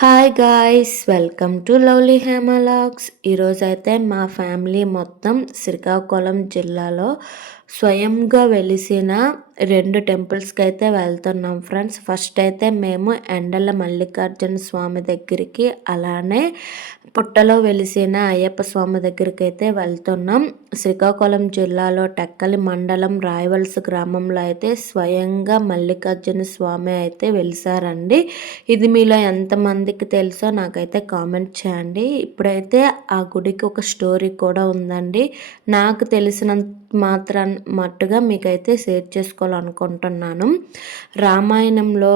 Hi guys, welcome to lovely Hemalogs. ఈరోజైతే మా family మొత్తం శ్రీకాకుళం జిల్లాలో స్వయంగా వెలిసిన 2 టెంపుల్స్కి అయితే వెళ్తున్నాం ఫ్రెండ్స్. ఫస్ట్ అయితే మేము ఎండల మల్లికార్జున స్వామి దగ్గరికి, అలానే పుట్టలో వెలిసిన అయ్యప్ప స్వామి దగ్గరికి అయితే వెళ్తున్నాం. శ్రీకాకుళం జిల్లాలో టెక్కలి మండలం రాయవలస గ్రామంలో అయితే స్వయంగా మల్లికార్జున స్వామి అయితే వెలిసారండి. ఇది మీలో ఎంతమందికి తెలుసో నాకైతే కామెంట్ చేయండి. ఇప్పుడైతే ఆ గుడికి ఒక స్టోరీ కూడా ఉందండి. నాకు తెలిసినంత మట్టుగా మీకైతే షేర్ చేసుకోవాలనుకుంటున్నాను. రామాయణంలో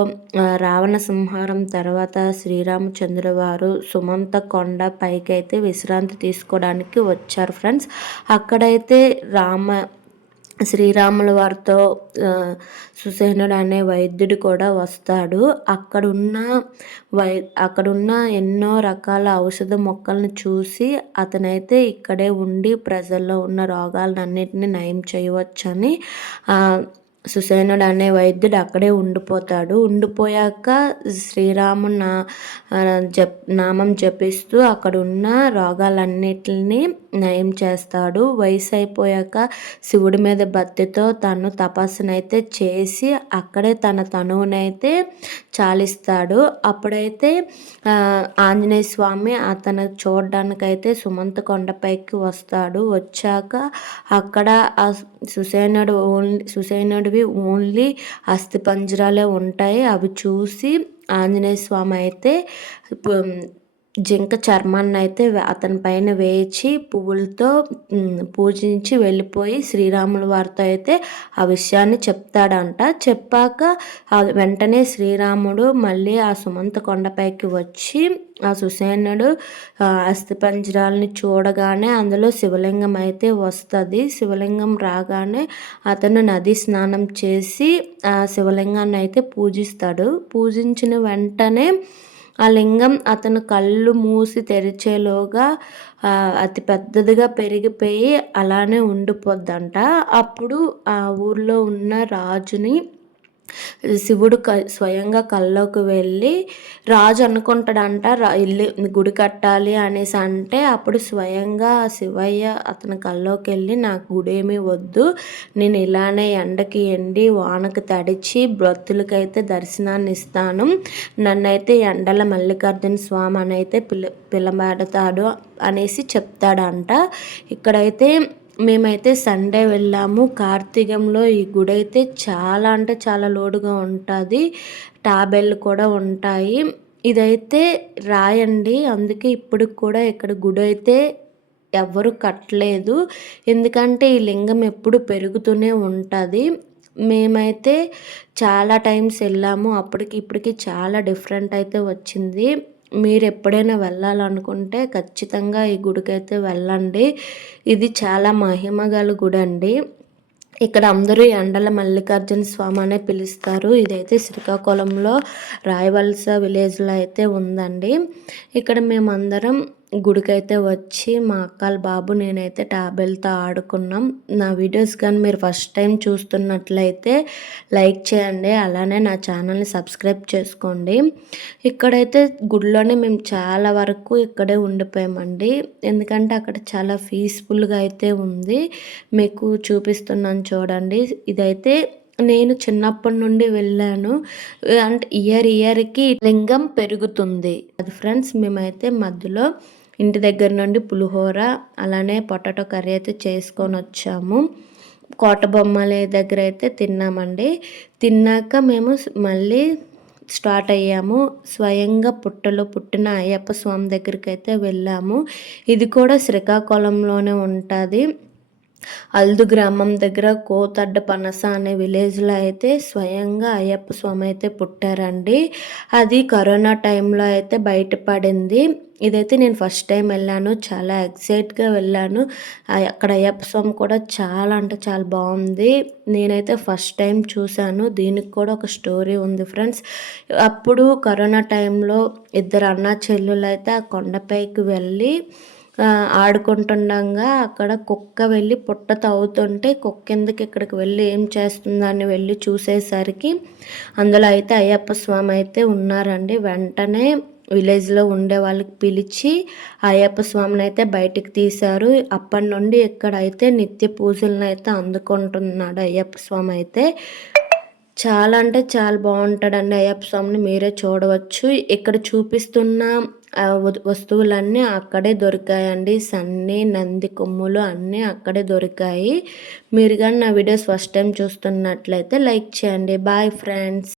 రావణ సంహారం తర్వాత శ్రీరామచంద్రుల వారు సుమంత కొండ పైకైతే విశ్రాంతి తీసుకోవడానికి వచ్చారు ఫ్రెండ్స్. అక్కడైతే శ్రీరాముల వారితో సుసేనుడు అనే వైద్యుడు కూడా వస్తాడు. అక్కడున్న ఎన్నో రకాల ఔషధ మొక్కలను చూసి అతనైతే ఇక్కడే ఉండి ప్రజల్లో ఉన్న రోగాలన్నింటినీ నయం చేయవచ్చని సుసేనుడు అనే వైద్యుడు అక్కడే ఉండిపోయాక శ్రీరాము నామం జపిస్తూ అక్కడున్న రోగాలన్నిటిని నయం చేస్తాడు. వయసు అయిపోయాక శివుడి మీద భక్తితో తను తపస్సునైతే చేసి అక్కడే తన తనువునైతే చాలిస్తాడు. అప్పుడైతే ఆంజనేయ స్వామి అతను చూడడానికైతే సుమంత కొండపైకి వస్తాడు. వచ్చాక అక్కడ ఆ సుసేనుడివి ఓన్లీ అస్థిపంజరాలే ఉంటాయి. అవి చూసి ఆంజనేయ స్వామి అయితే జింక చర్మాన్ని అయితే అతని పైన వేయించి పువ్వులతో పూజించి వెళ్ళిపోయి శ్రీరాముల వారితో అయితే ఆ విషయాన్ని చెప్తాడంట. చెప్పాక వెంటనే శ్రీరాముడు మళ్ళీ ఆ సుమంత కొండపైకి వచ్చి ఆ సుసేనుడు అస్థిపంజరాలని చూడగానే అందులో శివలింగం అయితే వస్తుంది. శివలింగం రాగానే అతను నది స్నానం చేసి ఆ శివలింగాన్ని అయితే పూజిస్తాడు. పూజించిన వెంటనే ఆ లింగం అతను కళ్ళు మూసి తెరిచేలోగా అతి పెద్దదిగా పెరిగిపోయి అలానే ఉండిపోద్దంట. అప్పుడు ఆ ఊర్లో ఉన్న రాజుని శివుడు స్వయంగా కల్లోకి వెళ్ళి రాజు అనుకుంటాడంట ఇల్లు గుడి కట్టాలి అనేసి. అంటే అప్పుడు స్వయంగా శివయ్య అతని కల్లోకి వెళ్ళి నాకు గుడేమీ వద్దు, నేను ఇలానే ఎండకి ఎండి వానకు తడిచి భక్తులకైతే దర్శనాన్ని ఇస్తాను, నన్నైతే ఎండల మల్లికార్జున స్వామి అని అయితే పిలబడతాడు అనేసి చెప్తాడంట. ఇక్కడైతే మేమైతే సండే వెళ్ళాము. కార్తీకంలో ఈ గుడి అయితే చాలా అంటే చాలా లోడుగా ఉంటుంది. టాబెళ్ళు కూడా ఉంటాయి. ఇదైతే రాయండి, అందుకే ఇప్పటికి కూడా ఇక్కడ గుడి అయితే ఎవరు కట్టలేదు. ఎందుకంటే ఈ లింగం ఎప్పుడు పెరుగుతూనే ఉంటుంది. మేమైతే చాలా టైమ్స్ వెళ్ళాము. అప్పటికి ఇప్పటికి చాలా డిఫరెంట్ అయితే వచ్చింది. మీరు ఎప్పుడైనా వెళ్ళాలనుకుంటే ఖచ్చితంగా ఈ గుడికైతే వెళ్ళండి. ఇది చాలా మహిమ గల గుడి అండి. ఇక్కడ అందరూ ఎండల మల్లికార్జున స్వామి అనే పిలుస్తారు. ఇదైతే శ్రీకాకుళంలో రాయవలస విలేజ్లో అయితే ఉందండి. ఇక్కడ మేమందరం గుడికైతే వచ్చి మా అక్కల బాబు నేనైతే టాబెల్తో ఆడుకున్నాం. నా వీడియోస్ కానీ మీరు ఫస్ట్ టైం చూస్తున్నట్లయితే లైక్ చేయండి, అలానే నా ఛానల్ని సబ్స్క్రైబ్ చేసుకోండి. ఇక్కడైతే గుడిలోనే మేము చాలా వరకు ఇక్కడే ఉండిపోయామండి. ఎందుకంటే అక్కడ చాలా పీస్ఫుల్గా అయితే ఉంది. మీకు చూపిస్తున్నాను చూడండి. ఇదైతే నేను చిన్నప్పటి నుండి వెళ్ళాను. అంటే ఇయర్కి లింగం పెరుగుతుంది అది ఫ్రెండ్స్. మేమైతే మధ్యలో ఇంటి దగ్గర నుండి పులిహోర అలానే పొటాటో కర్రీ అయితే చేసుకొని వచ్చాము. కోట బొమ్మల దగ్గర అయితే తిన్నామండి. తిన్నాక మేము మళ్ళీ స్టార్ట్ అయ్యాము. స్వయంగా పుట్టలో పుట్టిన అయ్యప్ప స్వామి దగ్గరికి అయితే వెళ్ళాము. ఇది కూడా శ్రీకాకుళంలోనే ఉంటుంది. అల్దు గ్రామం దగ్గర కోతడ్డ పనస అనే విలేజ్లో అయితే స్వయంగా అయ్యప్ప స్వామి అయితే పుట్టారండి. అది కరోనా టైంలో అయితే బయటపడింది. ఇదైతే నేను ఫస్ట్ టైం వెళ్ళాను, చాలా ఎక్సైట్గా వెళ్ళాను. అక్కడ అయ్యప్ప స్వామి కూడా చాలా అంటే చాలా బాగుంది. నేనైతే ఫస్ట్ టైం చూశాను. దీనికి కూడా ఒక స్టోరీ ఉంది ఫ్రెండ్స్. అప్పుడు కరోనా టైంలో 2 అన్నా చెల్లెలు అయితే ఆ కొండపైకి వెళ్ళి ఆడుకుంటుండగా అక్కడ కుక్క వెళ్ళి పుట్ట తవ్వుతుంటే కుక్క ఎందుకు ఇక్కడికి వెళ్ళి ఏం చేస్తుందని వెళ్ళి చూసేసరికి అందులో అయితే అయ్యప్ప స్వామి అయితే ఉన్నారండి. వెంటనే విలేజ్లో ఉండే వాళ్ళకి పిలిచి అయ్యప్ప స్వామిని అయితే బయటికి తీశారు. అప్పటి నుండి ఇక్కడైతే నిత్య పూజలను అయితే అందుకుంటున్నాడు అయ్యప్ప స్వామి అయితే. చాలా అంటే చాలా బాగుంటాడండి అయ్యప్ప స్వామిని, మీరే చూడవచ్చు. ఇక్కడ చూపిస్తున్న వస్తువులన్నీ అక్కడే దొరికాయండి. సన్నీ, నంది కొమ్ములు అన్నీ అక్కడే దొరికాయి. మీరు కానీ నా వీడియోస్ ఫస్ట్ టైం చూస్తున్నట్లయితే లైక్ చేయండి. Bye friends.